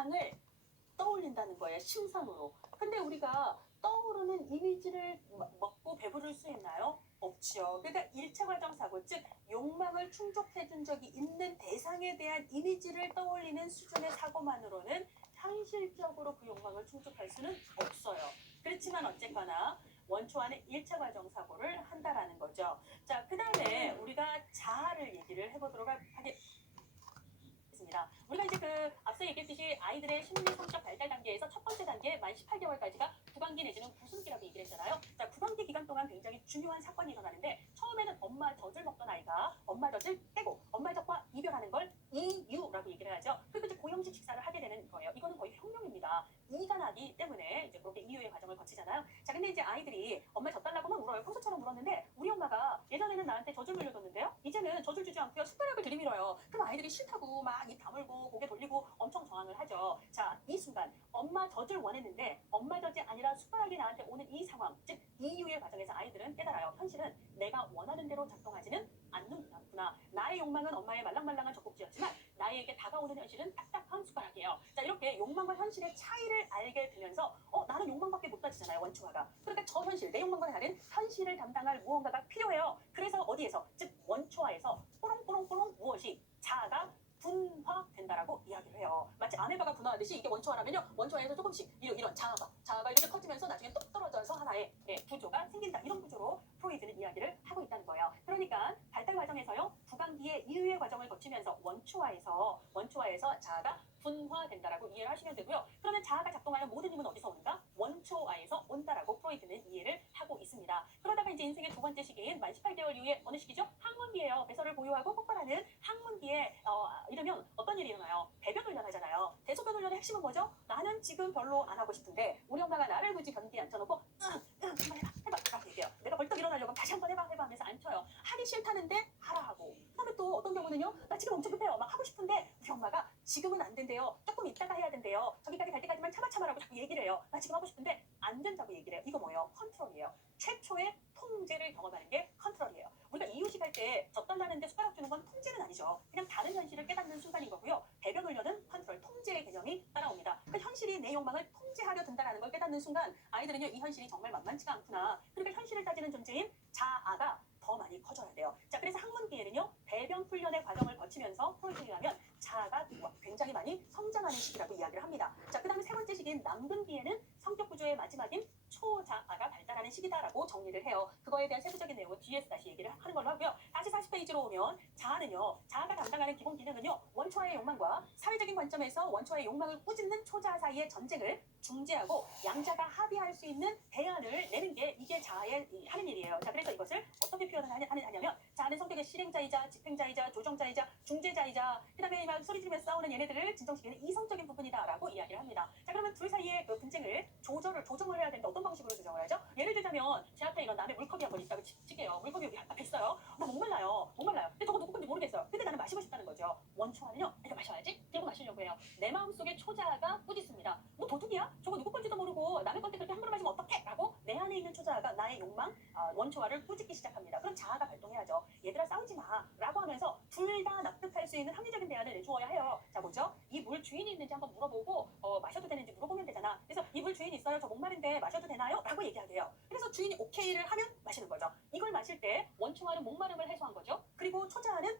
대상을 떠올린다는 거예요. 심상으로. 근데 우리가 떠오르는 이미지를 먹고 배부를 수 있나요? 없지요. 그러니까 일차 과정 사고, 즉 욕망을 충족해 준 적이 있는 대상에 대한 이미지를 떠올리는 수준의 사고만으로는 현실적으로 그 욕망을 충족할 수는 없어요. 그렇지만 어쨌거나 원초안의 일차 과정 사고를 한다라는 거죠. 자, 그 다음에 우리가 자아를 얘기를 해보도록 하겠습니다. 우리가 이제 그 앞서 얘기했듯이 아이들의 심리 성적 발달 단계에서 첫 번째 단계 만 18개월까지가 구강기 내지는 구순기라고 얘기를 했잖아요. 자, 구강기 기간 동안 굉장히 중요한 사건이 일어나는데 처음에는 엄마 젖을 먹던 아이가 엄마 젖을 빼고 엄마 젖과 이별하는 걸 이유라고 얘기를 하죠. 그리고 이제 고형식 식사를 하게 되는 거예요. 이거는 거의 혁명입니다. 이가 나기 때문에 이제 그렇게 이유의 과정을 거치잖아요. 자, 근데 이제 아이들이 엄마 젖 달라고만 울어요. 평소처럼 울었는데 우리 엄마가 예전에는 나한테 젖을 물려줬는데요. 이제는 젖을 주지 않고요. 숟가락을 들이밀어요. 그럼 아이들이 싫다고 막 입 다물고 고개 돌리고 엄청 저항을 하죠. 자, 이 순간 엄마 젖을 원했는데 엄마 젖이 아니라 숟가락이 나한테 오는 이 상황, 즉 이유의 과정에서 아이들은 깨달아요. 현실은 내가 원하는 대로 작동하지는 않는구나. 나의 욕망은 엄마의 말랑말랑한 젖꼭지였지만 나에게 다가오는 현실은 딱딱한 숟가락이에요. 자, 이렇게 욕망과 현실의 차이를 알게 되면서 나는 욕망밖에 못 가지잖아요. 원초화가. 그러니까 저 현실, 내 욕망과 다른 현실을 담당할 무언가가 필요해요. 그래서 어디에서? 즉 원초화에서 뽀롱뽀롱뽀롱 무엇이 자아가 분화된다라고 이야기를 해요. 마치 아메바가 분화하듯이 이게 원초화라면요. 원초화에서 조금씩 이런 자아가 이렇게 커지면서 나중에 뚝 떨어져서 하나의 구조가 생긴다. 이런 구조로 프로이드는 이야기를 하고 있다는 거예요. 그러니까 발달 과정에서요. 구강기의 이유의 과정을 거치면서 원초화에서 자아가 분화된다라고 이해를 하시면 되고요. 그러면 자아가 작동하는 모든 힘은 어디서 온다? 원초화에서 온다라고 프로이드는 이해를 하고 있습니다. 그러다가 이제 인생의 두 번째 시기인 만 18개월 이후에 어느 시기죠? 항문기예요. 배설을 보유하고 폭발하는 항문기에 이러면 어떤 일이 일어나요? 배변 훈련하잖아요. 대소변 훈련의 핵심은 뭐죠? 나는 지금 별로 안 하고 싶은데 우리 엄마가 나를 굳이 변기에 앉혀놓고 한번 해봐 라고 얘기해요. 내가 벌떡 일어나려고 다시 한번 해봐 하면서 앉혀요. 하기 싫다는데 하라 하고. 그다음에 또 어떤 경우는요. 나 지금 엄청 급해요. 막 하고 싶은데 우리 엄마가 지금은 안 된대요. 조금 이따가 해야 된대요. 저기까지 갈 때까지만 참아라고 자꾸 얘기를 해요. 나 지금 하고 싶은데 안 된다고 얘기를 해요. 이거 뭐예요? 컨트롤이에요. 최초의 통제를 경험하는 게 컨트롤이에요. 우리가 이유식 할 때 젖달라는데 숟가락 주는 건 통제는 아니죠. 그냥 다른 현실을 깨닫는 순간인 거고요. 배변 훈련은 컨트롤, 통제의 개념이 따라옵니다. 그 현실이 내 욕망을 통제하려 든다라는 걸 깨닫는 순간 아이들은요, 이 현실이 정말 만만치가 않구나. 그러니까 현실을 따지는 존재인 자아가 더 많이 커져야 돼요. 자, 그래서 학문기에는요, 배변 훈련의 과정을 거치면서 프로이트에 의하면 자아가 굉장히 많이 성장하는 시기라고 이야기를 합니다. 자, 그 다음에 세 번째 시기인 남근기에는 성격 구조의 마지막인 초자아가 발달하는 시기다라고 정리를 해요. 그거에 대한 세부적인 내용은 뒤에서 다시 얘기를 하는 걸로 하고요. 다시 40페이지로 오면 자아가 담당하는 기본 기능은요. 원초아의 욕망과 사회적인 관점에서 원초아의 욕망을 꾸짖는 초자아 사이의 전쟁을 중재하고 양자가 합의할 수 있는 대안을 내는 게 이게 자아의 하는 일이에요. 자, 그래서 이것을 어떻게 표현을 하냐면 자아는 성격의 실행자이자 집행자이자 조정자이자 중재자이자 그 다음에 막 소리 지르면서 싸우는 얘네들을 진정시키는 이성적인 부분이다라고 이야기를 합니다. 자, 그러면 둘 사이의 그 분쟁을 조정을 해야 되는데 어떤 방식으로 조정을 하죠? 예를 들자면 제 앞에 이런 남의 물컵이 한 번 있다고 칠게요. 물컵이 여기 앞에 있어요. 나 목말라요. 근데 저거 누구 건지 모르겠어요. 근데 나는 마시고 싶다는 거죠. 원초하면요. 이거 마셔야지. 들고 마시려고 해요. 내 마음속에 초자아가 꾸짖습니다. 뭐 도둑이야? 저거 누구 건지도 모르고 남의 건데 그렇게 함부로 마시면 어떡해? 라고 내 안에 있는 초자아가 나의 욕망, 원초화를 꾸짖기 시작합니다. 그럼 자아가 발동해야죠. 얘들아 싸우지 마. 라고 하면서 둘 다 납득할 수 있는 합리적인 대안을 내주어야 해요. 자, 뭐죠? 이 물 주인이 있는지 한번 물어보고 마셔도 되는지 물어보면 되잖아. 그래서 이 물 주인이 있어요. 저 목마른데 마셔도 되나요? 라고 얘기하게요. 그래서 주인이 오케이를 하면 마시는 거죠. 이걸 마실 때 원초화는 목마름을 해소한 거죠. 그리고 초자아는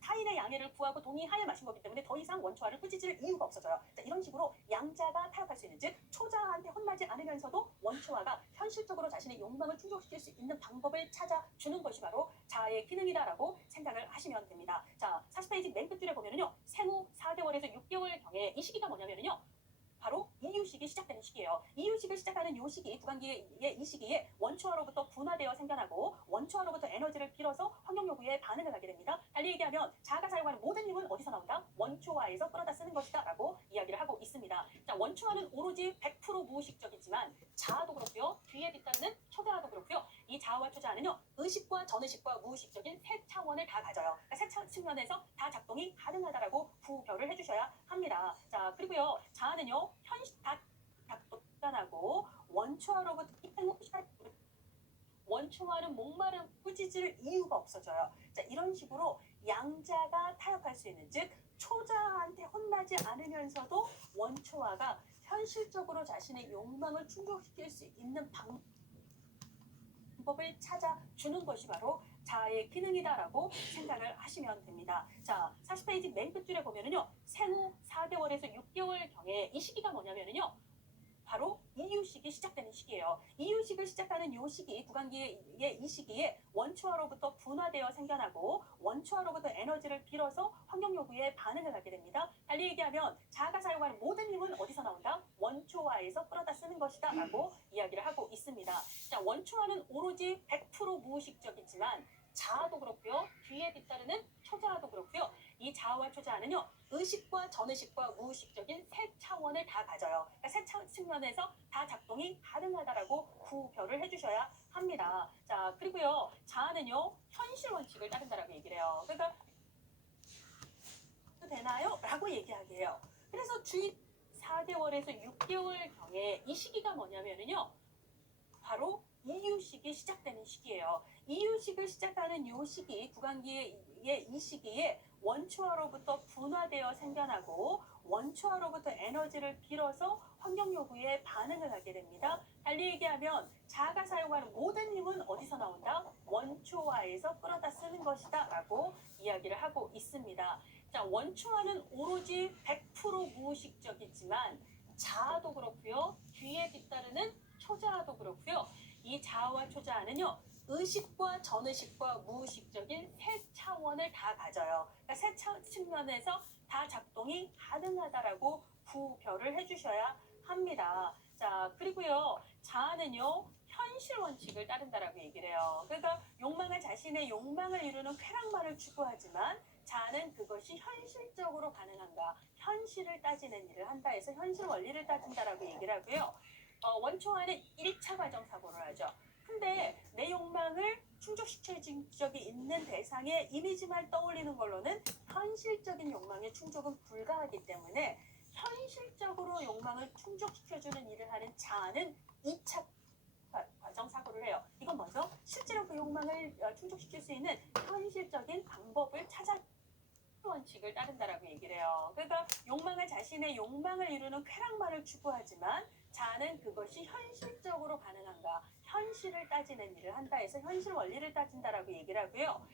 타인의 양해를 구하고 동의하에 마신 거기 때문에 더 이상 원초화를 꾸짖을 이유가 없어져요. 자, 이런 식으로 양자가 타협할 수 있는, 즉 초자아한테 혼나지 않으면서도 원초화가 현실적으로 자신의 욕망을 충족시킬 수 있는 방법을 찾아주는 것이 바로 자아의 기능이다라고 생각을 하시면 됩니다. 자, 40페이지 맨 끝줄에 보면은요, 생후 4개월에서 6개월경에 이 시기가 뭐냐면은요, 바로 이유식이 시작되는 시기예요. 이유식을 시작하는 이 시기, 구강기의 이 시기에 원초화로부터 분화되어 생겨나고 원초화로부터 에너지를 빌어서 환경 요구에 반응을 하게 됩니다. 달리 얘기하면 자아가 사용하는 모든 힘은 어디서 나온다? 원초화에서 끌어다 쓰는 것이다 라고 이야기를 하고 있습니다. 자, 원초화는 오로지 100% 무의식적이지만 자아도 그렇고요. 뒤에 뒤따르는 초자아도 그렇고요. 이 자아와 초자아는요. 의식과 전의식과 무의식적인 세 차원을 다 가져요. 그러니까 세 측면에서 다 작동이 가능하다라고 구별을 해주셔야 합니다. 자, 그리고요. 자아는요. 현실 다 단하고 원초화로부터 원초화는 목마름 꾸짖을 이유가 없어져요. 자, 이런 식으로 양자가 타협할 수 있는, 즉 초자한테 혼나지 않으면서도 원초아가 현실적으로 자신의 욕망을 충족시킬 수 있는 방법을 찾아주는 것이 바로 자아의 기능이다라고 생각을 하시면 됩니다. 자, 40페이지 맨 끝줄에 보면은요, 생후 4개월에서 6개월경에 이 시기가 뭐냐면은요, 바로 이유식이 시작되는 시기예요. 이유식을 시작하는 이 시기, 구강기의 이 시기에 원초아로부터 분화되어 생겨나고 원초아로부터 에너지를 빌어서 환경 요구에 반응을 하게 됩니다. 달리 얘기하면 자아가 사용하는 모든 힘은 어디서 나온다? 원초아에서 끌어다 쓰는 것이다 라고 이야기를 하고 있습니다. 자, 원초아는 오로지 100% 무의식적이지만 자아도 그렇고요. 뒤에 뒤따르는 초자아도 그렇고요. 이 자아와 초자아는요, 의식과 전의식과 무의식적인 세 차원을 다 가져요. 그러니까 세 측면에서 다 작동이 가능하다라고 구별을 해주셔야 합니다. 자, 그리고요, 자아는요, 현실 원칙을 따른다라고 얘기를 해요. 그러니까 되나요? 라고 얘기하게요. 그래서 주입 4개월에서 6개월경에 이 시기가 뭐냐면은요, 바로 이유식이 시작되는 시기예요. 이유식을 시작하는 이 시기, 구강기의 이 시기에 원초아로부터 분화되어 생겨나고 원초아로부터 에너지를 빌어서 환경 요구에 반응을 하게 됩니다. 달리 얘기하면 자아가 사용하는 모든 힘은 어디서 나온다? 원초아에서 끌어다 쓰는 것이다 라고 이야기를 하고 있습니다. 자, 원초아는 오로지 100% 무의식적이지만 자아도 그렇고요. 뒤에 뒤따르는 초자아도 그렇고요. 이 자아와 초자아는요, 의식과 전의식과 무의식적인 세 차원을 다 가져요. 그러니까 세 측면에서 다 작동이 가능하다라고 구별을 해주셔야 합니다. 자, 그리고요, 자아는요, 현실 원칙을 따른다라고 얘기를 해요. 그러니까 자신의 욕망을 이루는 쾌락만을 추구하지만 자아는 그것이 현실적으로 가능한가, 현실을 따지는 일을 한다 해서 현실 원리를 따진다라고 얘기를 하고요. 원초아는 1차 과정 사고를 하죠. 근데 내 욕망을 충족시켜준 적이 있는 대상의 이미지만 떠올리는 걸로는 현실적인 욕망의 충족은 불가하기 때문에 현실적으로 욕망을 충족시켜주는 일을 하는 자아는 2차 과정 사고를 해요. 이건 먼저 실제로 그 욕망을 충족시킬 수 있는 현실적인 방법을 찾아 원칙을 따른다라고 얘기를 해요. 그러니까 자신의 욕망을 이루는 쾌락만을 추구하지만 자아는 그것이 현실적으로 가능한가, 현실을 따지는 일을 한다 해서 현실 원리를 따진다라고 얘기를 하고요.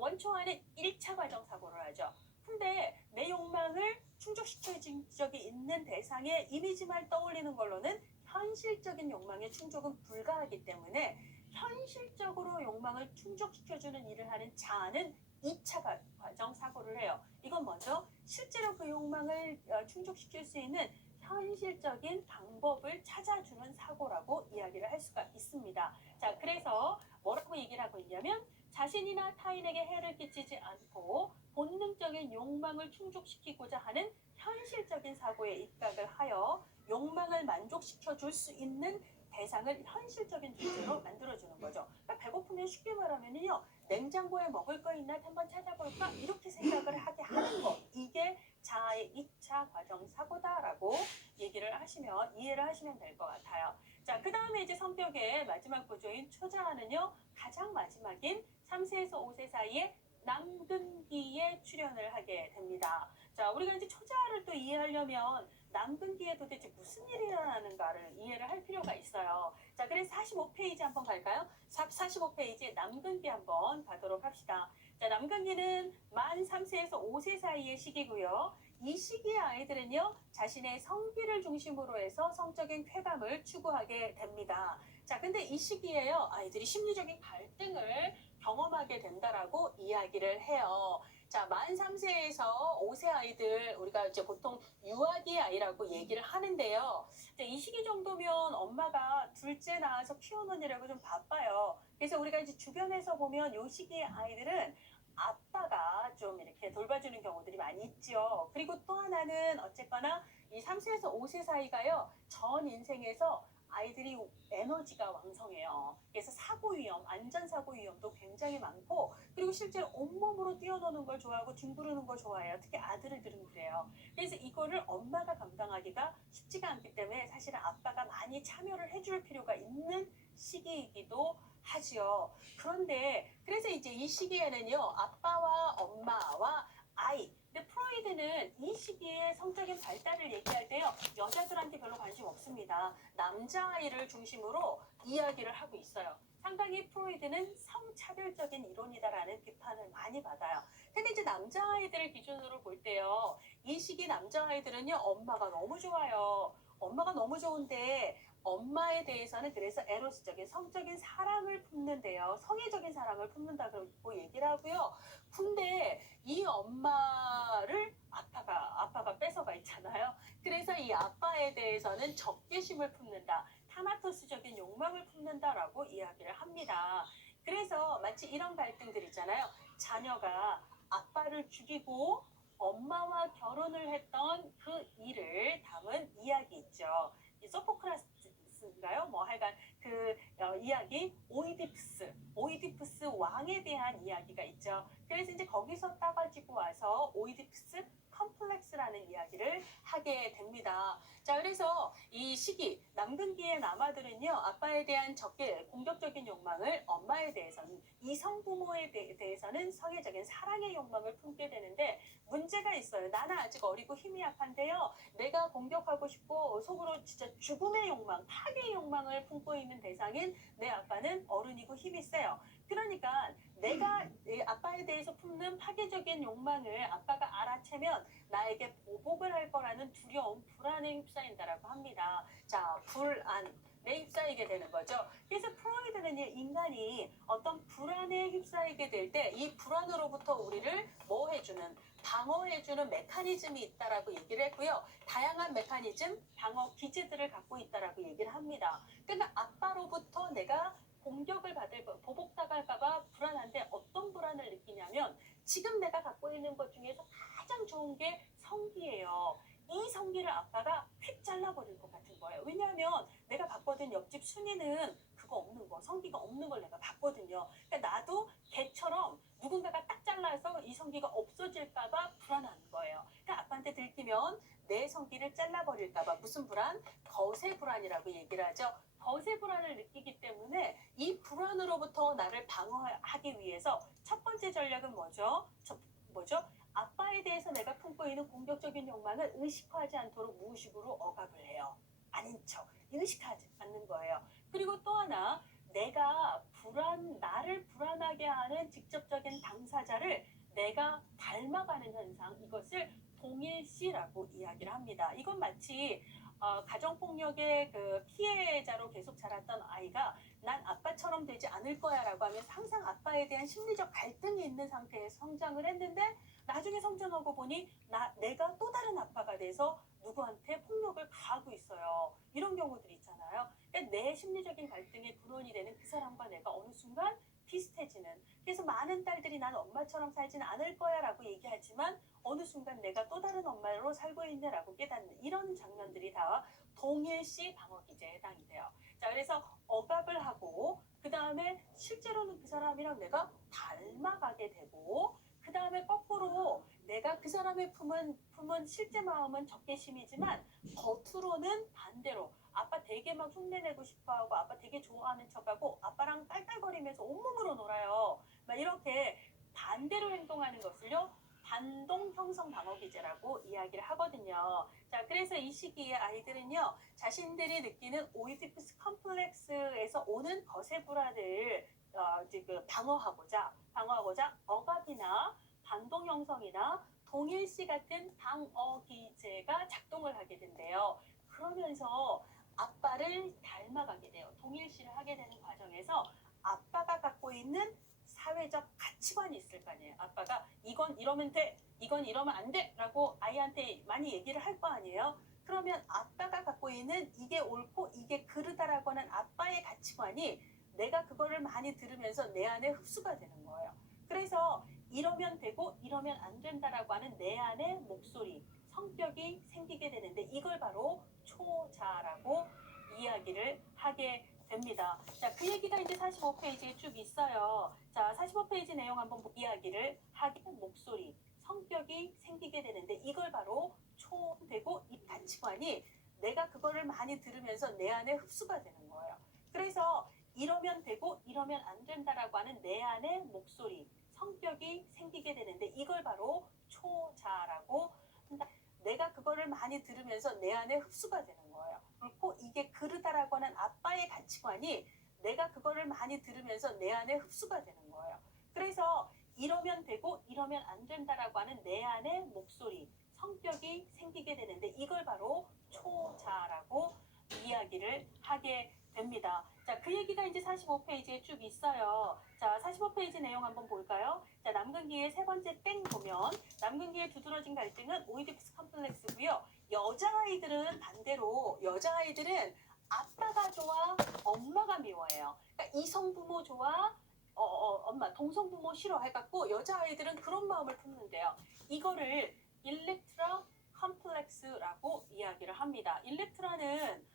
원초아는 1차 과정 사고를 하죠. 근데 내 욕망을 충족시켜준 적이 있는 대상의 이미지만 떠올리는 걸로는 현실적인 욕망의 충족은 불가하기 때문에 현실적으로 욕망을 충족시켜주는 일을 하는 자아는 2차 과정 사고를 해요. 이건 먼저 실제로 그 욕망을 충족시킬 수 있는 현실적인 방법을 찾아주는 사고라고 이야기를 할 수가 있습니다. 자, 그래서 뭐라고 얘기를 하고 있냐면 자신이나 타인에게 해를 끼치지 않고 본능적인 욕망을 충족시키고자 하는 현실적인 사고에 입각을 하여 욕망을 만족시켜 줄 수 있는 대상을 현실적인 존재로 만들어주는 거죠. 그러니까 배고프면 쉽게 말하면요, 냉장고에 먹을 거 있나 한번 찾아볼까 이렇게 생각을 하게 하는 거, 이게 자아의 2차 과정 사고다라고 얘기를 하시면 이해를 하시면 될 것 같아요. 자, 그 다음에 이제 성격의 마지막 구조인 초자아는요, 가장 마지막인 3세에서 5세 사이에 남근기에 출현을 하게 됩니다. 자, 우리가 이제 초자아를 또 이해하려면 남근기에 도대체 무슨 일이 일어나는가를 이해를 할 필요가 있어요. 자, 그래서 45페이지 한번 갈까요? 45페이지 남근기 한번 가도록 합시다. 자, 남근기는 만 3세에서 5세 사이의 시기고요. 이 시기의 아이들은요, 자신의 성기를 중심으로 해서 성적인 쾌감을 추구하게 됩니다. 자, 근데 이 시기에요, 아이들이 심리적인 갈등을 경험하게 된다라고 이야기를 해요. 자, 만 3세에서 5세 아이들, 우리가 이제 보통 유아기 아이라고 얘기를 하는데요. 이 시기 정도면 엄마가 둘째 낳아서 키워놓느라고 좀 바빠요. 그래서 우리가 이제 주변에서 보면 이 시기의 아이들은 아빠가 좀 이렇게 돌봐주는 경우들이 많이 있죠. 그리고 또 하나는 어쨌거나 이 3세에서 5세 사이가요, 전 인생에서 아이들이 에너지가 왕성해요. 그래서 사고 위험, 안전사고 위험도 굉장히 많고, 그리고 실제로 온몸으로 뛰어노는 걸 좋아하고 뒹구르는 걸 좋아해요. 특히 아들들은 그래요. 그래서 이거를 엄마가 감당하기가 쉽지가 않기 때문에 사실은 아빠가 많이 참여를 해줄 필요가 있는 시기이기도 하지요. 그런데 그래서 이제 이 시기에는요, 아빠와 엄마와 아이, 근데 프로이드는 이 시기에 성적인 발달을 얘기할 때요, 여자들한테 별로 관심 없습니다. 남자아이를 중심으로 이야기를 하고 있어요. 상당히 프로이드는 성차별적인 이론이다라는 비판을 많이 받아요. 근데 이제 남자아이들을 기준으로 볼 때요, 이 시기 남자아이들은요, 엄마가 너무 좋아요. 엄마가 너무 좋은데 엄마에 대해서는 그래서 에로스적인 성적인 사랑을 품는데요. 성애적인 사랑을 품는다고 얘기를 하고요. 근데 이 엄마를 아빠가 뺏어가 있잖아요. 그래서 이 아빠에 대해서는 적개심을 품는다. 타나토스적인 욕망을 품는다라고 이야기를 합니다. 그래서 마치 이런 갈등들 있잖아요. 자녀가 아빠를 죽이고 엄마와 결혼을 했던 그 일을 담은 이야기 있죠. 이 소포크라스인가요? 뭐 하여간 그 이야기 오이디푸스 왕에 대한 이야기가 있죠. 그래서 이제 거기서 따가지고 와서 오이디푸스 컴플렉스라는 이야기를 하게 됩니다. 자, 그래서 이 시기 남근기의 남아들은요, 아빠에 대한 적게 공격적인 욕망을, 엄마에 대해서는, 이성 부모에 대해서는 성애적인 사랑의 욕망을 품게 되는데, 문제가 있어요. 나는 아직 어리고 힘이 약한데요, 내가 공격하고 싶고 속으로 진짜 죽음의 욕망, 파괴의 욕망을 품고 있는 대상인 내 아빠는 어른이고 힘이 세요. 그러니까 내가 아빠에 대해서 품는 파괴적인 욕망을 아빠가 알아채면 나에게 보복을 할 거라는 두려움, 불안에 휩싸인다라고 합니다. 자, 불안에 휩싸이게 되는 거죠. 그래서 프로이드는 인간이 어떤 불안에 휩싸이게 될 때 이 불안으로부터 우리를 뭐 해주는, 방어해주는 메커니즘이 있다라고 얘기를 했고요. 다양한 메커니즘, 방어 기제들을 갖고 있다라고 얘기를 합니다. 그러니까 아빠로부터 내가 공격을 받을, 보복당할까봐 불안한데 어떤 불안을 느끼냐면, 지금 내가 갖고 있는 것 중에서 가장 좋은 게 성기예요. 이 성기를 아빠가 휙 잘라버릴 것 같은 거예요. 왜냐하면 내가 봤거든, 옆집 순이는 그거 없는 거, 성기가 없는 걸 내가 봤거든요. 그러니까 나도 걔처럼 누군가가 딱 잘라서 이 성기가 없어질까봐 불안한 거예요. 그러니까 아빠한테 들키면 내 성기를 잘라버릴까봐 무슨 불안? 거세 불안이라고 얘기를 하죠. 거세 불안을 느끼기 때문에 이 불안으로부터 나를 방어하기 위해서 첫 번째 전략은 뭐죠? 아빠에 대해서 내가 품고 있는 공격적인 욕망을 의식하지 않도록 무의식으로 억압을 해요. 아닌 척, 의식하지 않는 거예요. 그리고 또 하나, 나를 불안하게 하는 직접적인 당사자를 내가 닮아가는 현상, 이것을 동일시라고 이야기를 합니다. 이건 마치 가정폭력의 그 피해자로 계속 자랐던 아이가 난 아빠처럼 되지 않을 거야 라고 하면서 항상 아빠에 대한 심리적 갈등이 있는 상태에서 성장을 했는데, 나중에 성장하고 보니 내가 또 다른 아빠가 돼서 누구한테 폭력을 가하고 있어요. 이런 경우들이 있잖아요. 그러니까 내 심리적인 갈등의 근원이 되는 그 사람과 내가 어느 순간 비슷해지는, 그래서 많은 딸들이 난 엄마처럼 살지는 않을 거야 라고 얘기하지만 어느 순간 내가 또 다른 엄마로 살고 있네 라고 깨닫는, 이런 장면들이 다 동일시 방어 기제에 해당이 돼요. 자, 그래서 억압을 하고 그 다음에 실제로는 그 사람이랑 내가 닮아가게 되고, 그 다음에 거꾸로 내가 그 사람의 품은 실제 마음은 적개심이지만 겉으로는 반대로 아빠 되게 막 흉내내고 싶어하고 아빠 되게 좋아하는 척하고 아빠랑 딸딸거리면서 온몸으로 놀아요. 막 이렇게 반대로 행동하는 것을요, 반동 형성 방어 기제라고 이야기를 하거든요. 자, 그래서 이 시기에 아이들은요, 자신들이 느끼는 오이디푸스 컴플렉스에서 오는 거세 불안을 이제 방어하고자 억압이나 반동 형성이나 동일시 같은 방어 기제가 작동을 하게 된대요. 그러면서 아빠를 닮아가게 돼요. 동일시를 하게 되는 과정에서 아빠가 갖고 있는 사회적 가치관이 있을 거 아니에요. 아빠가 이건 이러면 돼, 이건 이러면 안 돼 라고 아이한테 많이 얘기를 할 거 아니에요. 그러면 아빠가 갖고 있는 이게 옳고 이게 그르다라고 하는 아빠의 가치관이 내가 그거를 많이 들으면서 내 안에 흡수가 되는 거예요. 그래서 이러면 되고 이러면 안 된다라고 하는 내 안의 목소리, 성격이 생기게 되는데, 이걸 바로 초자라고 이야기를 하게 됩니다. 자, 그 얘기가 이제 45페이지에 쭉 있어요. 자, 45페이지 내용 한번 이야기를 하게, 목소리, 성격이 생기게 되는데, 이걸 바로 초되고 이 가치관이 내가 그거를 많이 들으면서 내 안에 흡수가 되는 거예요. 그래서 이러면 되고 이러면 안 된다라고 하는 내 안의 목소리, 성격이 생기게 되는데, 이걸 바로 초 초자라고 한다. 내가 그거를 많이 들으면서 내 안에 흡수가 되는 거예요. 그리고 이게 그르다라고 하는 아빠의 가치관이 내가 그거를 많이 들으면서 내 안에 흡수가 되는 거예요. 그래서 이러면 되고 이러면 안 된다라고 하는 내 안의 목소리, 성격이 생기게 되는데 이걸 바로 초자라고 이야기를 하게 됩니다. 자, 그 얘기가 이제 45페이지에 쭉 있어요. 자, 45페이지 내용 한번 볼까요? 자, 남근기의 세 번째 땡 보면 남근기의 두드러진 갈등은 오이디푸스 컴플렉스고요. 여자아이들은 반대로 여자아이들은 아빠가 좋아, 엄마가 미워해요. 그러니까 이성부모 좋아, 엄마, 동성부모 싫어해갖고 여자아이들은 그런 마음을 품는데요. 이거를 일렉트라 컴플렉스라고 이야기를 합니다. 일렉트라는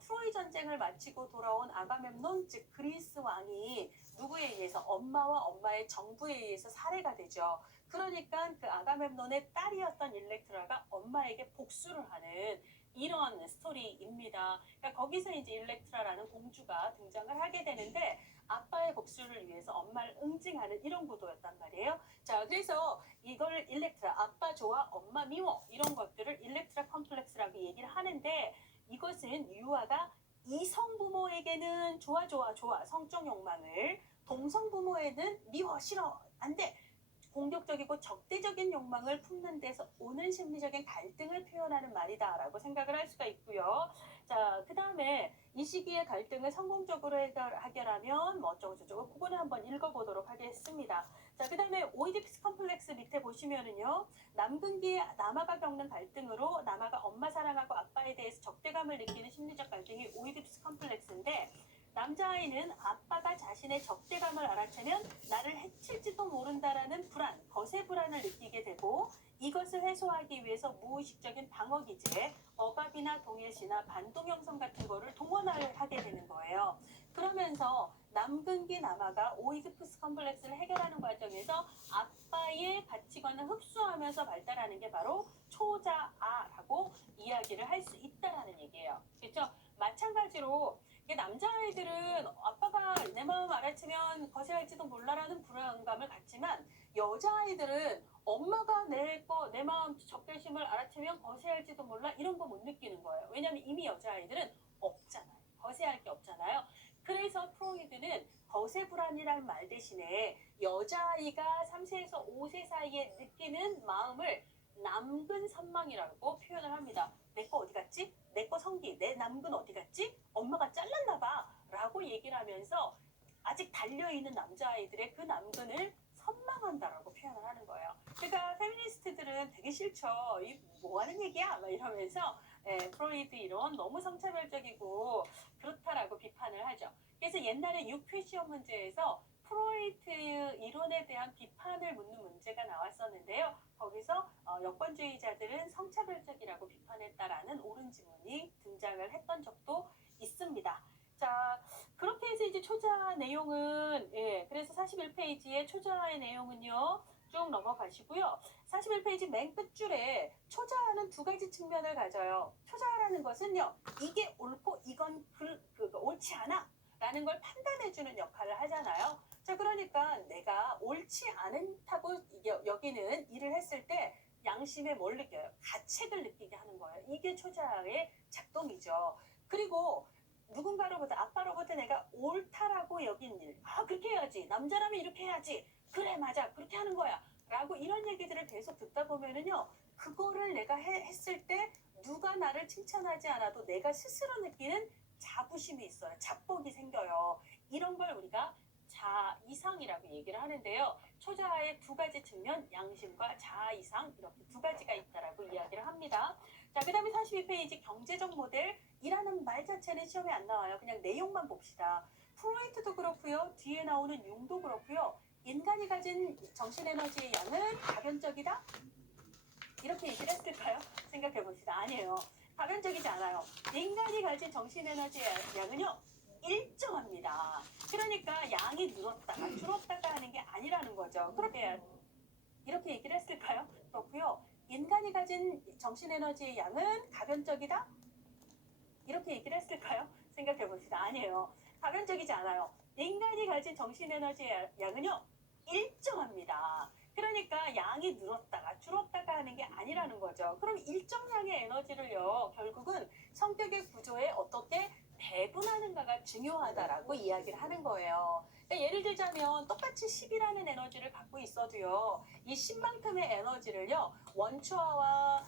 트로이 전쟁을 마치고 돌아온 아가멤논 즉 그리스 왕이 누구에 의해서 엄마와 엄마의 정부에 의해서 살해가 되죠. 그러니까 그 아가멤논의 딸이었던 일렉트라가 엄마에게 복수를 하는 이런 스토리입니다. 그러니까 거기서 이제 일렉트라라는 공주가 등장을 하게 되는데 아빠의 복수를 위해서 엄마를 응징하는 이런 구도였단 말이에요. 자, 그래서 이걸 일렉트라, 아빠 좋아, 엄마 미워 이런 것들을 일렉트라 컴플렉스라고 얘기를 하는데 이것은 유아가 이성 부모에게는 좋아 성적 욕망을 동성 부모에는 미워 싫어 안 돼 공격적이고 적대적인 욕망을 품는 데서 오는 심리적인 갈등을 표현하는 말이다라고 생각을 할 수가 있고요. 자, 그 다음에 이 시기의 갈등을 성공적으로 해결하면 뭐 어쩌고저쩌고 그거는 한번 읽어보도록 하겠습니다. 자, 그 다음에 오이디푸스 컴플렉스 밑에 보시면은요. 남근기에 남아가 겪는 갈등으로 남아가 엄마 사랑하고 아빠에 대해서 적대감을 느끼는 심리적 갈등이 오이디푸스 컴플렉스인데 남자아이는 아빠가 자신의 적대감을 알아채면 나를 해칠지도 모른다라는 불안, 거세 불안을 느끼게 되고 이것을 해소하기 위해서 무의식적인 방어 기제, 억압이나 동일시나 반동 형성 같은 거를 동원하게 되는 거예요. 그러면서 남근기 남아가 오이디푸스 컴플렉스를 해결하는 과정에서 아빠의 가치관을 흡수하면서 발달하는 게 바로 초자아라고 이야기를 할 수 있다라는 얘기예요. 그렇죠? 마찬가지로 남자아이들은 아빠가 내 마음 알아채면 거세할지도 몰라라는 불안감을 갖지만 여자아이들은 엄마가 내 마음 적대심을 알아채면 거세할지도 몰라 이런 거 못 느끼는 거예요. 왜냐하면 이미 여자아이들은 없잖아요. 거세할 게 없잖아요. 그래서 프로이드는 거세 불안이라는 말 대신에 여자아이가 3세에서 5세 사이에 느끼는 마음을 남근 선망이라고 표현을 합니다. 내 거 어디 갔지? 내 거 성기, 내 남근 어디 갔지? 엄마가 잘랐나 봐 라고 얘기를 하면서 아직 달려있는 남자아이들의 그 남근을 선망한다라고 표현을 하는 거예요. 그러니까 페미니스트들은 되게 싫죠. 이 뭐 하는 얘기야? 막 이러면서 프로이드 이론 너무 성차별적이고 그렇다라고 비판을 하죠. 그래서 옛날에 유쾌 시험 문제에서 프로이트 이론에 대한 비판을 묻는 문제가 나왔었는데요. 거기서 여권주의자들은 성차별적이라고 비판했다라는 옳은 지문이 등장을 했던 적도 있습니다. 자, 그렇게 해서 이제 초자 내용은 그래서 41페이지의 초자의 내용은요. 쭉 넘어가시고요. 41페이지 맨 끝줄에 초자는 두 가지 측면을 가져요. 초자라는 것은요. 이게 옳고 이건 옳지 않아 라는 걸 판단해주는 역할을 하잖아요. 자, 그러니까 내가 옳지 않다고 여기는 일을 했을 때 양심에 뭘 느껴요? 가책을 느끼게 하는 거예요. 이게 초자의 작동이죠. 그리고 누군가로부터 아빠로부터 내가 옳다라고 여긴 일. 아, 그렇게 해야지. 남자라면 이렇게 해야지. 그래, 맞아. 그렇게 하는 거야. 라고 이런 얘기들을 계속 듣다 보면은요. 그거를 내가 했을 때 누가 나를 칭찬하지 않아도 내가 스스로 느끼는 자부심이 있어요. 자뻑이 생겨요. 이런 걸 우리가 자이상이라고 얘기를 하는데요. 초자의 두 가지 측면, 양심과 자이상 이렇게 두 가지가 있다라고 이야기를 합니다. 자, 그 다음에 42페이지 경제적 모델이라는 말 자체는 시험에 안 나와요. 그냥 내용만 봅시다. 프로이트도 그렇고요. 뒤에 나오는 융도 그렇고요. 인간이 가진 정신에너지의 양은 가변적이다? 이렇게 얘기를 했을까요? 생각해 봅시다. 아니에요. 가변적이지 않아요. 인간이 가진 정신에너지의 양은요. 일정합니다. 그러니까 양이 늘었다가 줄었다가 하는 게 아니라는 거죠. 그렇게 이렇게 얘기를 했을까요? 그렇고요. 인간이 가진 정신에너지의 양은 가변적이다? 이렇게 얘기를 했을까요? 생각해 봅시다. 아니에요. 가변적이지 않아요. 인간이 가진 정신에너지의 양은요. 일정합니다. 그러니까 양이 늘었다가 줄었다가 하는 게 아니라는 거죠. 그럼 일정량의 에너지를요, 결국은 성격의 구조에 어떻게 배분하는가가 중요하다라고 이야기를 하는 거예요. 그러니까 예를 들자면 똑같이 10이라는 에너지를 갖고 있어도요, 이 10만큼의 에너지를요, 원초화와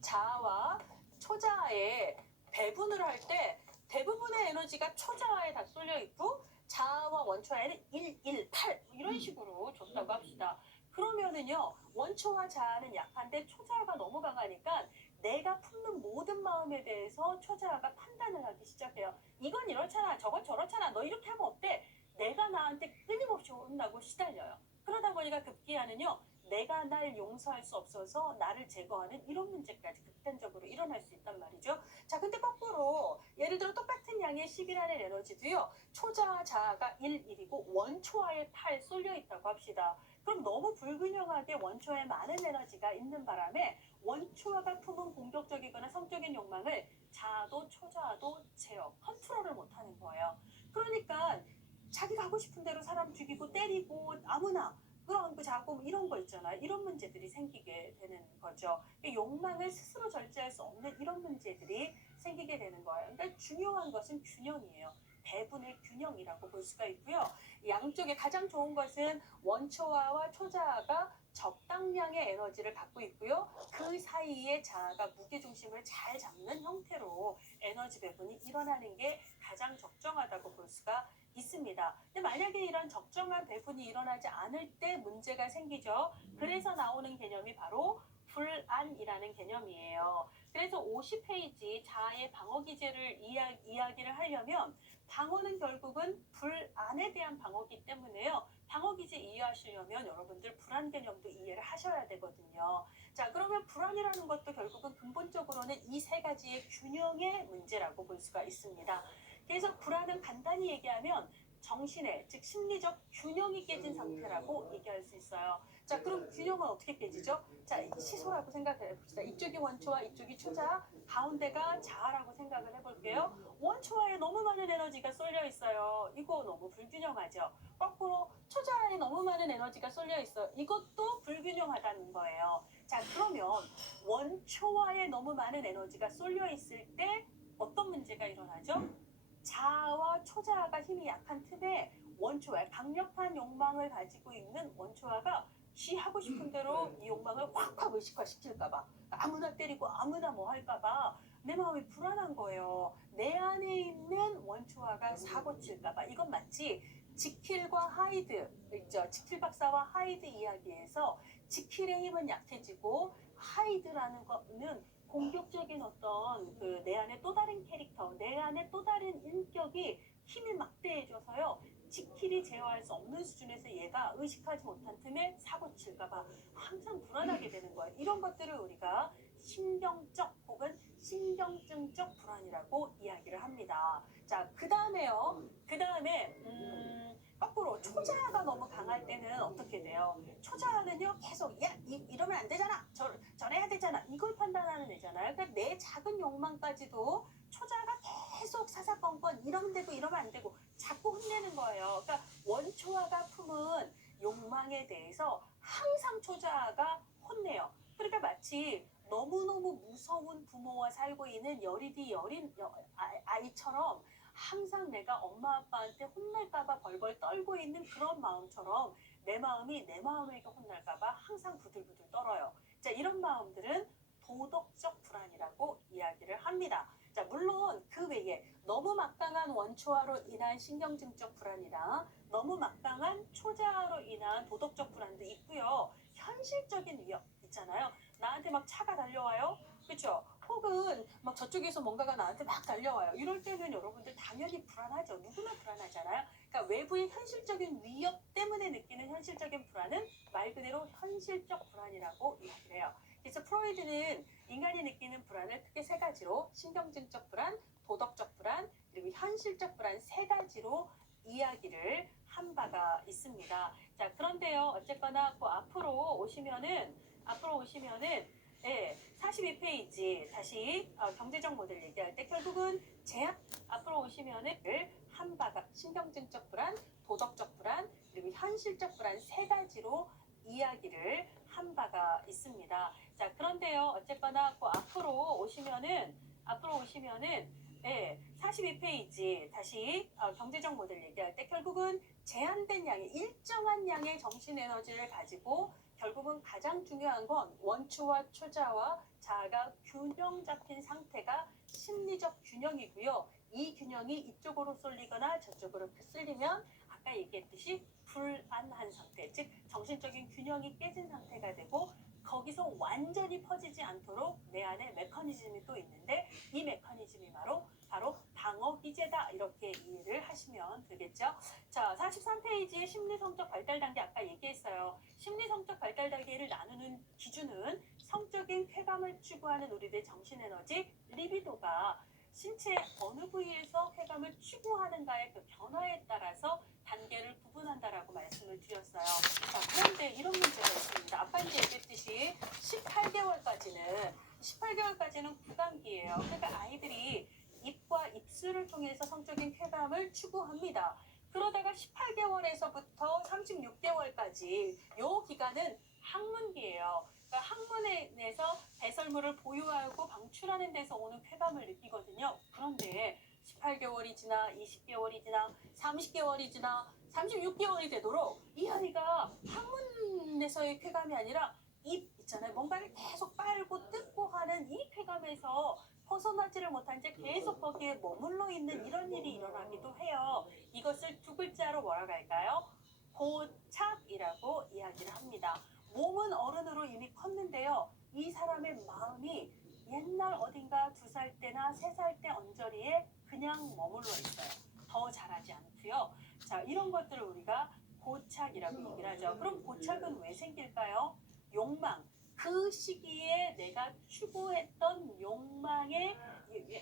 자아와 초자아에 배분을 할 때 대부분의 에너지가 초자아에 다 쏠려 있고 자아와 원초아에는 1, 1, 8 이런 식으로 줬다고 합시다. 그러면은요, 원초와 자아는 약한데 초자아가 너무 강하니까 내가 품는 모든 마음에 대해서 초자아가 판단을 하기 시작해요. 이건 이렇잖아, 저건 저렇잖아, 너 이렇게 하면 어때? 내가 나한테 끊임없이 혼나고 시달려요. 그러다 보니까 급기야는요, 내가 날 용서할 수 없어서 나를 제거하는 이런 문제까지 극단적으로 일어날 수 있단 말이죠. 자, 근데 거꾸로 예를 들어 똑같은 양의 10이라는 에너지도요, 초자아 자아가 1, 1이고 원초아에 8 쏠려 있다고 합시다. 그럼 너무 불균형하게 원초에 많은 에너지가 있는 바람에 원초아가 품은 공격적이거나 성적인 욕망을 자아도 초자아도 제어, 컨트롤을 못하는 거예요. 그러니까 자기가 하고 싶은 대로 사람 죽이고 때리고 아무나 그런 그 자꾸 이런 거 있잖아요. 이런 문제들이 생기게 되는 거죠. 욕망을 스스로 절제할 수 없는 이런 문제들이 생기게 되는 거예요. 그러니까 중요한 것은 균형이에요. 배분의 균형이라고 볼 수가 있고요. 양쪽에 가장 좋은 것은 원초아와 초자아가 적당량의 에너지를 갖고 있고요. 그 사이에 자아가 무게중심을 잘 잡는 형태로 에너지 배분이 일어나는 게 가장 적정하다고 볼 수가 있습니다. 근데 만약에 이런 적정한 배분이 일어나지 않을 때 문제가 생기죠. 그래서 나오는 개념이 바로 불안이라는 개념이에요. 그래서 50페이지 자아의 방어 기제를 이야기를 하려면 방어는 결국은 불안에 대한 방어기 때문에요. 방어 기제 이해하시려면 여러분들 불안 개념도 이해를 하셔야 되거든요. 자, 그러면 불안이라는 것도 결국은 근본적으로는 이 세 가지의 균형의 문제라고 볼 수가 있습니다. 그래서 불안은 간단히 얘기하면 정신의, 즉 심리적 균형이 깨진 상태라고 얘기할 수 있어요. 자, 그럼 균형은 어떻게 깨지죠? 자, 시소라고 생각해 봅시다. 이쪽이 원초와 이쪽이 초자, 가운데가 자아라고 생각을 해볼게요. 원초아에 너무 많은 에너지가 쏠려 있어요. 이거 너무 불균형하죠. 거꾸로 초자아에 너무 많은 에너지가 쏠려 있어요. 이것도 불균형하다는 거예요. 자, 그러면 원초아에 너무 많은 에너지가 쏠려 있을 때 어떤 문제가 일어나죠? 자아와 초자아가 힘이 약한 틈에 원초아, 강력한 욕망을 가지고 있는 원초아가 지 하고 싶은 대로 이 욕망을 확확 의식화시킬까봐, 아무나 때리고 아무나 뭐 할까봐 내 마음이 불안한 거예요. 내 안에 있는 원초아가 사고 칠까봐. 이건 마치 지킬과 하이드 있죠. 지킬 박사와 하이드 이야기에서 지킬의 힘은 약해지고 하이드라는 거는 공격적인 어떤 그 내 안에 또 다른 캐릭터, 내 안에 또 다른 인격이 힘이 막대해져서요. 지킬이 제어할 수 없는 수준에서 얘가 의식하지 못한 틈에 사고 칠까봐 항상 불안하게 되는 거예요. 이런 것들을 우리가 신경적 혹은 신경증적 불안이라고 이야기를 합니다. 자, 그 다음에요. 그 다음에 거꾸로 초자아가 너무 강할 때는 어떻게 돼요? 초자아는요 계속 야 이러면 안 되잖아, 저래야 되잖아, 이걸 판단하는 애잖아요. 그러니까 내 작은 욕망까지도 초자아가 계속 사사건건 이러면 되고 이러면 안 되고 자꾸 혼내는 거예요. 그러니까 원초아가 품은 욕망에 대해서 항상 초자아가 혼내요. 그러니까 마치 너무너무 무서운 부모와 살고 있는 여리디 여린 아이처럼 항상 내가 엄마 아빠한테 혼날까봐 벌벌 떨고 있는 그런 마음처럼 내 마음이 내 마음에게 혼날까봐 항상 부들부들 떨어요. 자, 이런 마음들은 도덕적 불안이라고 이야기를 합니다. 자, 물론 그 외에 너무 막강한 원초아로 인한 신경증적 불안이랑 너무 막강한 초자아로 인한 도덕적 불안도 있고요. 현실적인 위협 있잖아요. 나한테 막 차가 달려와요. 그렇죠? 혹은 막 저쪽에서 뭔가가 나한테 막 달려와요. 이럴 때는 여러분들 당연히 불안하죠. 누구나 불안하잖아요. 그러니까 외부의 현실적인 위협 때문에 느끼는 현실적인 불안은 말 그대로 현실적 불안이라고 이야기를 해요. 그래서 프로이드는 인간이 느끼는 불안을 크게 세 가지로 신경증적 불안, 도덕적 불안, 그리고 현실적 불안 세 가지로 이야기를 한 바가 있습니다. 자, 그런데요. 어쨌거나 그 앞으로 오시면은 네, 42페이지 다시 경제적 모델 얘기할 때 결국은 제약 앞으로 오시면은 한 바가 신경증적 불안, 도덕적 불안, 그리고 현실적 불안 세 가지로 이야기를 한 바가 있습니다. 자, 그런데요, 어쨌거나 그 앞으로 오시면은 예, 42페이지 다시 경제적 모델 얘기할 때 결국은 제한된 양의 일정한 양의 정신 에너지를 가지고 결국은 가장 중요한 건 원초와 초자와 자아가 균형 잡힌 상태가 심리적 균형이고요. 이 균형이 이쪽으로 쏠리거나 저쪽으로 쏠리면 아까 얘기했듯이 불안한 상태, 즉 정신적인 균형이 깨진 상태가 되고 거기서 완전히 퍼지지 않도록 내 안에 메커니즘이 또 있는데 이 메커니즘이 바로 방어 기제다 이렇게 이해를 하시면 되겠죠. 자, 43페이지의 심리성적 발달 단계 아까 얘기했어요. 심리성적 발달 단계를 나누는 기준은 성적인 쾌감을 추구하는 우리들의 정신에너지 리비도가 신체 어느 부위에서 쾌감을 추구하는가의 그 변화에 따라서 단계를 구분한다라고 말씀을 드렸어요. 자, 그런데 이런 문제가 있습니다. 아까 이제 얘기했듯이 18개월까지는 구강기예요. 그러니까 아이들이 입과 입술을 통해서 성적인 쾌감을 추구합니다. 그러다가 18개월에서부터 36개월까지 요 기간은 학문기예요. 그러니까 학문에서 배설물을 보유하고 방출하는 데서 오는 쾌감을 느끼거든요. 그런데 18개월이 지나 20개월이 지나 30개월이 지나 36개월이 되도록 이 아이가 학문에서의 쾌감이 아니라 입 있잖아요. 뭔가를 계속 빨고 뜯고 하는 이 쾌감에서 벗어나지를 못한 채 계속 거기에 머물러 있는 이런 일이 일어나기도 해요. 이것을 두 글자로 뭐라고 할까요? 고착이라고 이야기를 합니다. 몸은 어른으로 이미 컸는데요. 이 사람의 마음이 옛날 어딘가 2살 때나 3살 때 언저리에 그냥 머물러 있어요. 더 자라지 않고요. 자, 이런 것들을 우리가 고착이라고 얘기를 하죠. 그럼 고착은 왜 생길까요? 욕망. 그 시기에 내가 추구했던 욕망의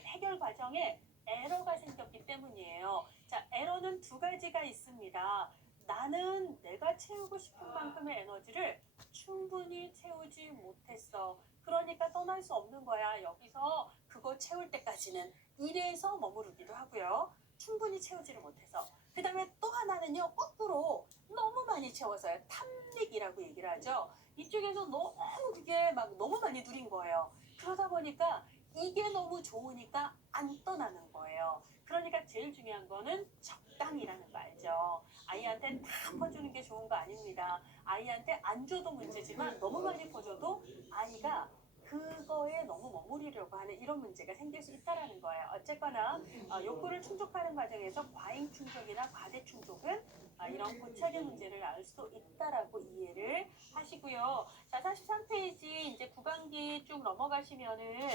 해결 과정에 에러가 생겼기 때문이에요. 자, 에러는 두 가지가 있습니다. 나는 내가 채우고 싶은 만큼의 에너지를 충분히 채우지 못했어. 그러니까 떠날 수 없는 거야. 여기서 그거 채울 때까지는 이래서 머무르기도 하고요. 충분히 채우지를 못해서. 그 다음에 또 하나는요. 거꾸로 너무 많이 채워서요. 탐닉이라고 얘기를 하죠. 이쪽에서 너무 그게 막 너무 많이 누린 거예요. 그러다 보니까 이게 너무 좋으니까 안 떠나는 거예요. 그러니까 제일 중요한 거는 적당이라는 거 알죠. 아이한테 다 퍼주는 게 좋은 거 아닙니다. 아이한테 안 줘도 문제지만 너무 많이 퍼줘도 아이가 그거에 너무 머무르려고 하는 이런 문제가 생길 수 있다라는 거예요. 어쨌거나 욕구를 충족하는 과정에서 과잉 충족이나 과대 충족은 이런 고착의 문제를 알 수 있다라고 이해를 하시고요. 자, 43페이지 이제 구강기 쭉 넘어가시면은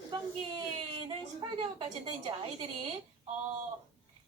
구강기는 18개월까지인데 이제 아이들이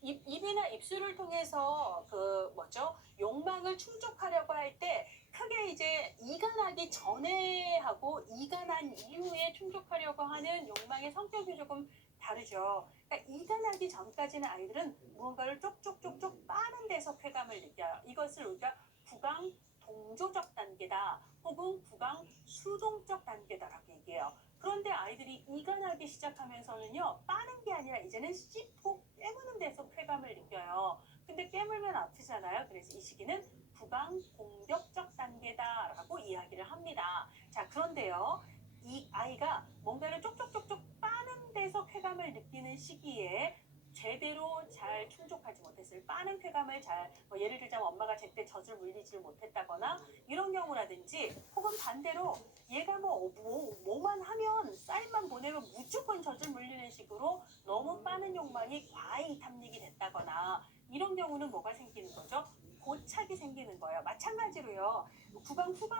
입이나 입술을 통해서 그 뭐죠? 욕망을 충족하려고 할 때 크게 이제 이간하기 전에 하고 이간한 이후에 충족하려고 하는 욕망의 성격이 조금 다르죠. 그러니까 이간하기 전까지는 아이들은 무언가를 쪽쪽쪽쪽 빠는 데서 쾌감을 느껴요. 이것을 우리가 구강 동조적 단계다 혹은 구강 수동적 단계다라고 얘기해요. 그런데 아이들이 이간하기 시작하면서는요, 빠는 게 아니라 이제는 씹고 깨무는 데서 쾌감을 느껴요. 근데 깨물면 아프잖아요. 그래서 이 시기는 구강 공격적 단계다라고 이야기를 합니다. 자, 그런데요, 이 아이가 뭔가를 쪽쪽쪽쪽 빠는 데서 쾌감을 느끼는 시기에 제대로 잘 충족하지 못했을 빠는 쾌감을 예를 들자면 엄마가 제때 젖을 물리지 못했다거나 이런 경우라든지 혹은 반대로 얘가 뭐만 하면 사인만 보내면 무조건 젖을 물리는 식으로 너무 빠는 욕망이 과잉 탐닉이 됐다거나 이런 경우는 뭐가 생기는 거죠? 고착이 생기는 거예요. 마찬가지로요. 구강기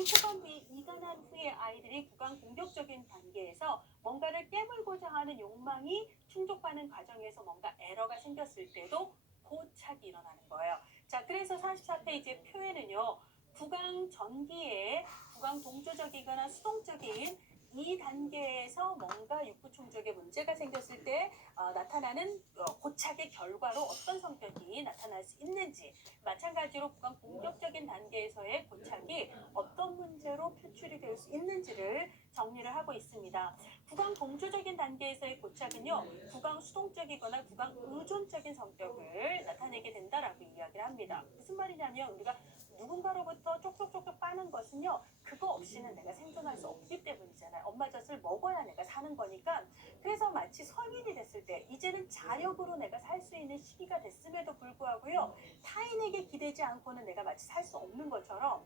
후반부에 이간한 후에 아이들이 구강 공격적인 단계에서 뭔가를 깨물고자 하는 욕망이 충족하는 과정에서 뭔가 에러가 생겼을 때도 고착이 일어나는 거예요. 자, 그래서 44페이지의 표에는요. 구강 전기에 구강 동조적이거나 수동적인 이 단계에서 뭔가 육구 충족에 문제가 생겼을 때 나타나는 고착의 결과로 어떤 성격이 나타날 수 있는지, 마찬가지로 구강 공격적인 단계에서의 고착이 어떤 문제로 표출이 될 수 있는지를 정리를 하고 있습니다. 구강 동조적인 단계에서의 고착은요, 구강 수동적이거나 구강 의존적인 성격을 나타내게 된다라고 이야기 이야기를 합니다. 무슨 말이냐면 우리가 누군가로부터 쪽쪽쪽쪽 빠는 것은요. 그거 없이는 내가 생존할 수 없기 때문이잖아요. 엄마 젖을 먹어야 내가 사는 거니까. 그래서 마치 성인이 됐을 때 이제는 자력으로 내가 살 수 있는 시기가 됐음에도 불구하고요. 타인에게 기대지 않고는 내가 마치 살 수 없는 것처럼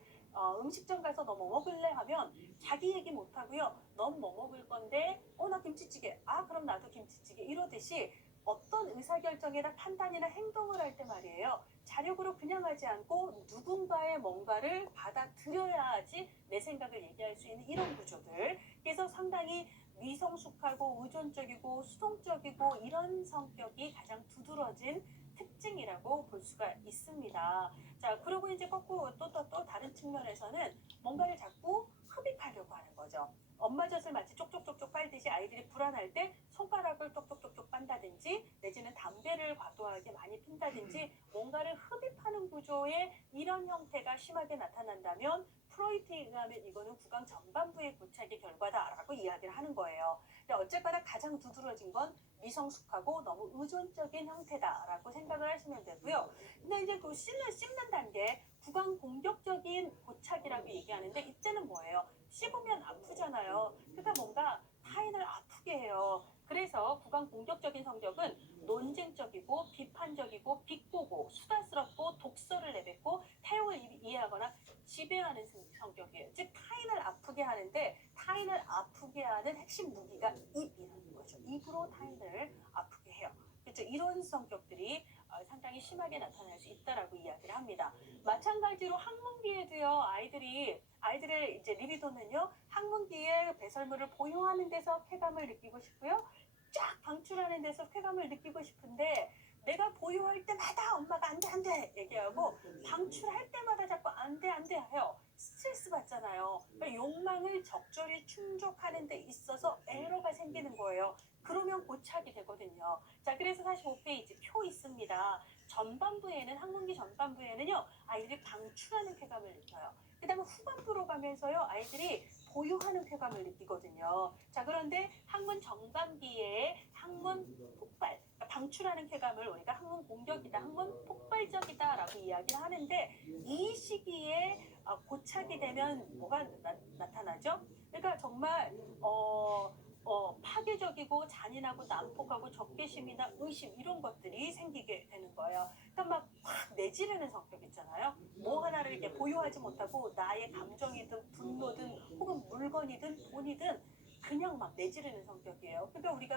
음식점 가서 너 뭐 먹을래 하면 자기 얘기 못 하고요. 넌 뭐 먹을 건데? 나 김치찌개. 아 그럼 나도 김치찌개. 이러듯이 어떤 의사결정이나 판단이나 행동을 할 때 말이에요. 자력으로 그냥 하지 않고 누군가의 뭔가를 받아들여야지 내 생각을 얘기할 수 있는 이런 구조들. 그래서 상당히 미성숙하고 의존적이고 수동적이고 이런 성격이 가장 두드러진 특징이라고 볼 수가 있습니다. 자, 그리고 이제 거꾸로 또 다른 측면에서는 뭔가를 자꾸 흡입하려고 하는 거죠. 엄마 젖을 마치 쪽쪽쪽쪽 빨듯이 아이들이 불안할 때 손가락을 쪽쪽쪽쪽 빤다든지 내지는 담배를 과도하게 많이 핀다든지 뭔가를 흡입하는 구조의 이런 형태가 심하게 나타난다면 프로이트에 의하면 이거는 구강 전반부의 고착의 결과다라고 이야기를 하는 거예요. 근데 어쨌거나 가장 두드러진 건 미성숙하고 너무 의존적인 형태다라고 생각을 하시면 되고요. 근데 이제 그 씹는 단계 구강 공격적인 고착이라고 얘기하는데 이때는 뭐예요? 씹으면 아프잖아요. 그러니까 뭔가 타인을 아프게 해요. 그래서 구강 공격적인 성격은 논쟁적이고 비판적이고 비꼬고 수다스럽고 독설을 내뱉고 태용을 이해하거나 지배하는 성격이에요. 즉 타인을 아프게 하는데 타인을 아프게 하는 핵심 무기가 입이라는 거죠. 입으로 타인을 아프게 해요. 그렇죠? 이런 성격들이 상당히 심하게 나타날 수 있다라고 이야기를 합니다. 마찬가지로 항문기에도요. 아이들의 이제 리비도는요. 항문기에 배설물을 보유하는 데서 쾌감을 느끼고 싶고요. 쫙 방출하는 데서 쾌감을 느끼고 싶은데 내가 보유할 때마다 엄마가 안 돼 얘기하고 방출할 때마다 자꾸 안 돼 해요. 스트레스 받잖아요. 그러니까 욕망을 적절히 충족하는 데 있어서 에러가 생기는 거예요. 그러면 고착이 되거든요. 자, 그래서 45페이지 표 있습니다. 전반부에는 항문기 전반부에는요. 아이들이 방출하는 쾌감을 느껴요. 그 다음에 후반부로 가면서요. 아이들이 보유하는 쾌감을 느끼거든요. 자, 그런데 항문 정반기에 항문 폭발, 그러니까 방출하는 쾌감을 우리가 항문 공격이다, 항문 폭발적이다라고 이야기를 하는데 이 시기에 고착이 되면 뭐가 나타나죠? 그러니까 정말 파괴적이고 잔인하고 난폭하고 적개심이나 의심 이런 것들이 생기게 되는 거예요. 그러니까 막 내지르는 성격 있잖아요. 뭐 하나를 이렇게 보유하지 못하고 나의 감정이든 분노든 혹은 물건이든 돈이든 그냥 막 내지르는 성격이에요. 그러니까 우리가